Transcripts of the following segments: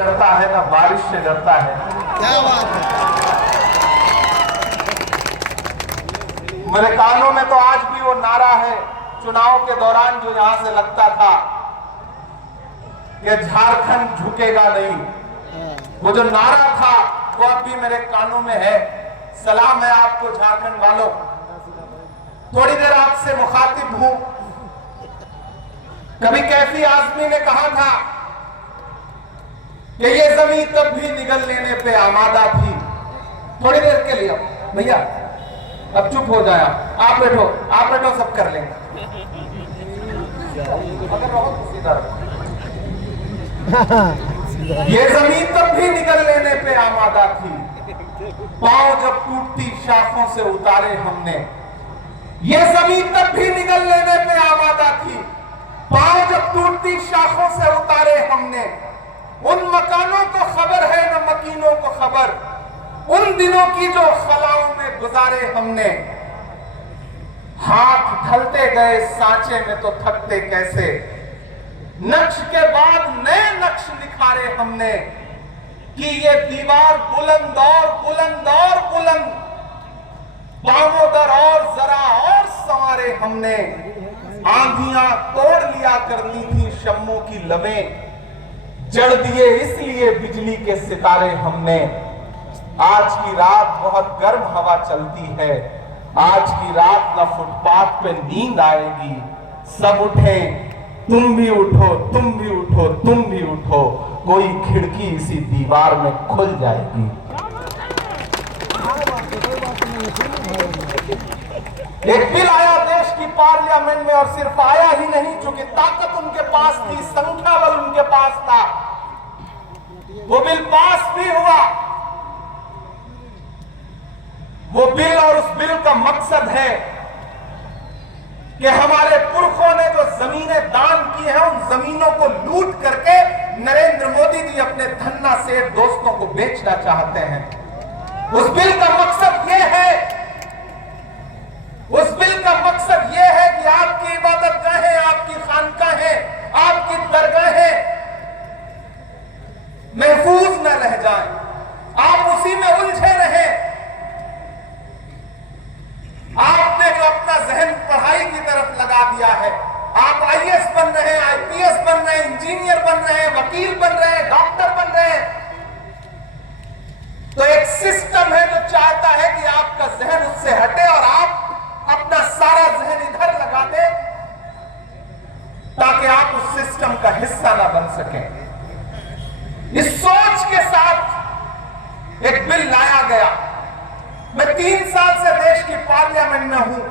डरता है ना बारिश से डरता है। क्या बात है। मेरे कानों में तो आज भी वो नारा है चुनाव के दौरान जो यहां से लगता था कि झारखंड झुकेगा नहीं। वो जो नारा था वो अब भी मेरे कानों में है। सलाम है आपको झारखंड वालों। थोड़ी देर आपसे मुखातिब हूं। कभी कैफी आजमी ने कहा था कि ये जमीन तब भी निगल लेने पे आमादा थी। थोड़ी देर के लिए भैया अब चुप हो जाए। आप बैठो सब कर लेंगे। अगर बहुत सीधा ये जमीन तब भी निगल लेने पे आमादा थी। पांव जब टूटती शाखों से उतारे हमने। ये जमीन तब भी निगल लेने पे आमादा थी। पांव जब टूटती शाखों से उतारे हमने। उन मकानों को खबर है न मकीनों को खबर। उन दिनों की जो खलाओं में गुजारे हमने। हाथ ढलते गए सांचे में तो थकते कैसे। नक्श के बाद नए नक्श निखारे हमने कि ये दीवार बुलंद और बुलंद और बुलंद। दामोदर और जरा और संवारे हमने। आंधियां तोड़ लिया करती थी शम्मों की लबें। जड़ दिए इसलिए बिजली के सितारे हमने। आज की रात बहुत गर्म हवा चलती है। आज की रात न फुटपाथ पे नींद आएगी। सब उठे, तुम भी उठो, तुम भी उठो, तुम भी उठो। कोई खिड़की इसी दीवार में खुल जाएगी। एक बिल आया देश की पार्लियामेंट में और सिर्फ आया ही नहीं, चूंकि ताकत उनके पास थी, संख्या बल उनके पास था, वो बिल पास भी हुआ। वो बिल और उस बिल का मकसद है कि हमारे पुरखों ने जो जमीनें दान की हैं उन जमीनों को लूट करके नरेंद्र मोदी जी अपने धन्ना सेठ दोस्तों को बेचना चाहते हैं। उस बिल का मकसद यह है, उस बिल का मकसद यह है कि आपकी इबादतगाहें, आपकी खानकाहें, आपकी दरगाहें महफूज न रह जाएं, आप उसी में उलझे रहें। आपने जो अपना जहन पढ़ाई की तरफ लगा दिया है, आप आईएएस बन रहे हैं, आईपीएस बन रहे हैं, इंजीनियर बन रहे हैं, वकील बन रहे हैं, डॉक्टर बन रहे हैं, तो एक सिस्टम है जो चाहता है कि आपका जहन उससे हटे और आप अपना सारा जहन इधर लगा दे ताकि आप उस सिस्टम का हिस्सा ना बन सकें। इस सोच के साथ एक बिल लाया गया। मैं 3 साल से देश की पार्लियामेंट में हूं।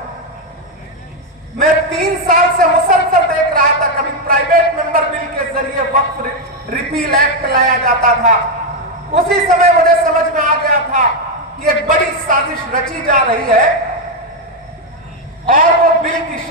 मैं 3 साल से मुसलसल देख रहा था, कभी प्राइवेट मेंबर बिल के जरिए वक्फ रिपील एक्ट लाया जाता था। उसी समय मुझे समझ में आ गया था कि एक बड़ी साजिश रची जा रही है